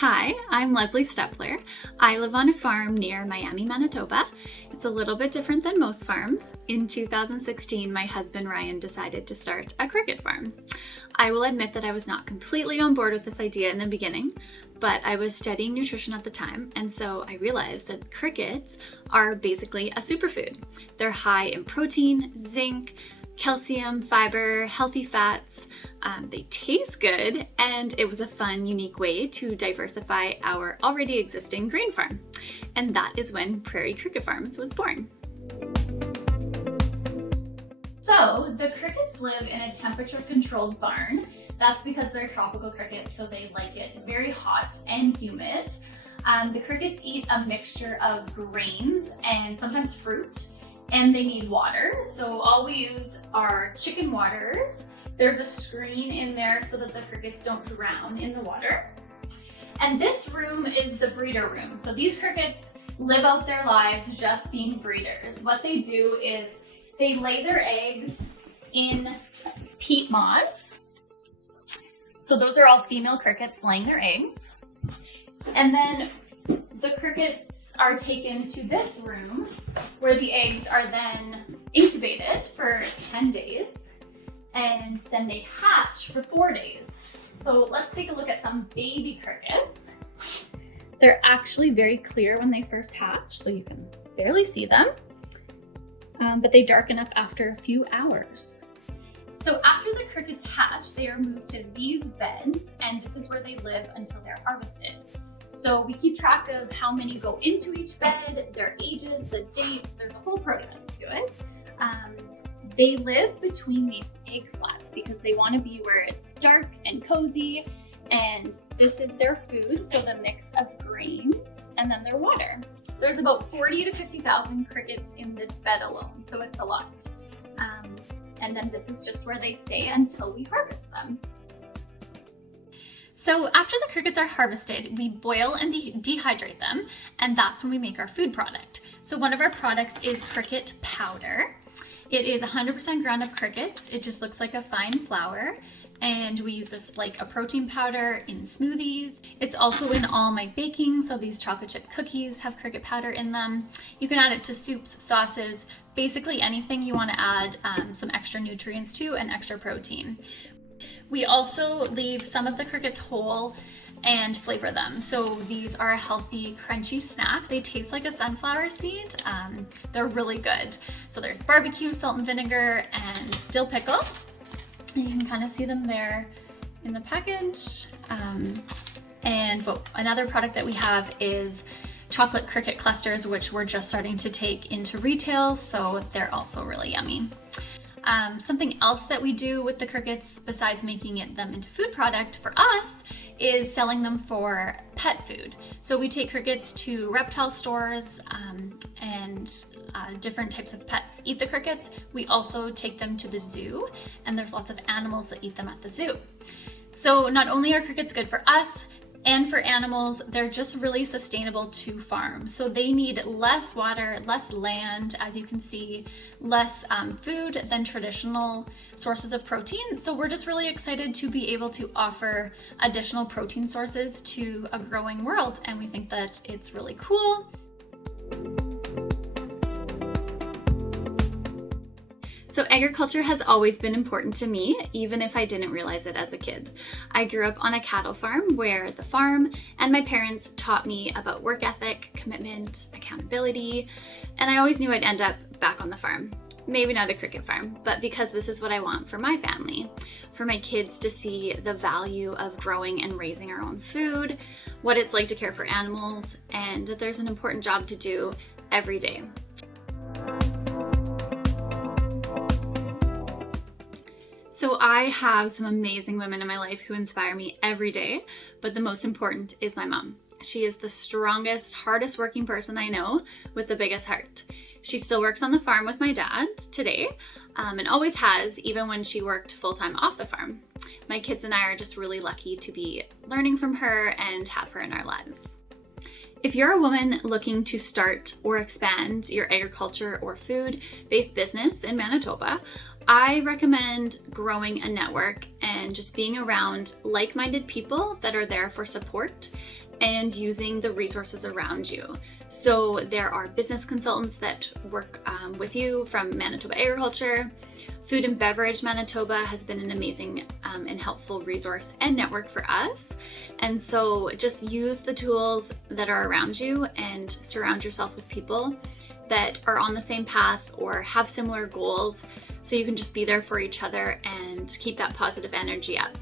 Hi, I'm Leslie Stepler. I live on a farm near Miami, Manitoba. It's a little bit different than most farms. In 2016, my husband Ryan decided to start a cricket farm. I will admit that I was not completely on board with this idea in the beginning, but I was studying nutrition at the time, and so I realized that crickets are basically a superfood. They're high in protein, zinc, calcium, fiber, healthy fats. They taste good, and it was a fun, unique way to diversify our already existing grain farm. And that is when Prairie Cricket Farms was born. So the crickets live in a temperature-controlled barn. That's because they're tropical crickets, so they like it very hot and humid. The crickets eat a mixture of grains and sometimes fruit, and they need water. So all we use are chicken waters. There's a screen in there so that the crickets don't drown in the water. And this room is the breeder room. So these crickets live out their lives just being breeders. What they do is they lay their eggs in peat moss. So those are all female crickets laying their eggs. And then the crickets are taken to this room where the eggs are then incubated for 10 days. And then they hatch for 4 days. So let's take a look at some baby crickets. They're actually very clear when they first hatch, so you can barely see them. But they darken up after a few hours. So after the crickets hatch, they are moved to these beds, and this is where they live until they're harvested. So we keep track of how many go into each bed, their ages, the dates, there's a whole process to it. They live between these egg flats because they want to be where it's dark and cozy, and this is their food, so the mix of grains and then their water. There's about 40 to 50,000 crickets in this bed alone, so it's a lot. And then this is just where they stay until we harvest them. So after the crickets are harvested, we boil and dehydrate them, and that's when we make our food product. So one of our products is cricket powder. It is 100% ground up crickets. It just looks like a fine flour, and we use this like a protein powder in smoothies. It's also in all my baking, so these chocolate chip cookies have cricket powder in them. You can add it to soups, sauces, basically anything you want to add some extra nutrients to and extra protein. We also leave some of the crickets whole and flavor them. So these are a healthy, crunchy snack. They taste like a sunflower seed. They're really good. So there's barbecue, salt and vinegar, and dill pickle. And you can kind of see them there in the package. Another product that we have is chocolate cricket clusters, which we're just starting to take into retail. So they're also really yummy. Something else that we do with the crickets, besides making them into food product for us, is selling them for pet food. So we take crickets to reptile stores and different types of pets eat the crickets. We also take them to the zoo, and there's lots of animals that eat them at the zoo. So not only are crickets good for us and for animals, they're just really sustainable to farm. So they need less water, less land, as you can see, less food than traditional sources of protein. So we're just really excited to be able to offer additional protein sources to a growing world, and we think that it's really cool. So agriculture has always been important to me, even if I didn't realize it as a kid. I grew up on a cattle farm where the farm and my parents taught me about work ethic, commitment, accountability, and I always knew I'd end up back on the farm. Maybe not a cricket farm, but because this is what I want for my family, for my kids to see the value of growing and raising our own food, what it's like to care for animals, and that there's an important job to do every day. So I have some amazing women in my life who inspire me every day, but the most important is my mom. She is the strongest, hardest working person I know with the biggest heart. She still works on the farm with my dad today, and always has, even when she worked full-time off the farm. My kids and I are just really lucky to be learning from her and have her in our lives. If you're a woman looking to start or expand your agriculture or food-based business in Manitoba, I recommend growing a network and just being around like-minded people that are there for support and using the resources around you. So there are business consultants that work with you from Manitoba Agriculture. Food and Beverage Manitoba has been an amazing and helpful resource and network for us. And so just use the tools that are around you and surround yourself with people that are on the same path or have similar goals, so you can just be there for each other and keep that positive energy up.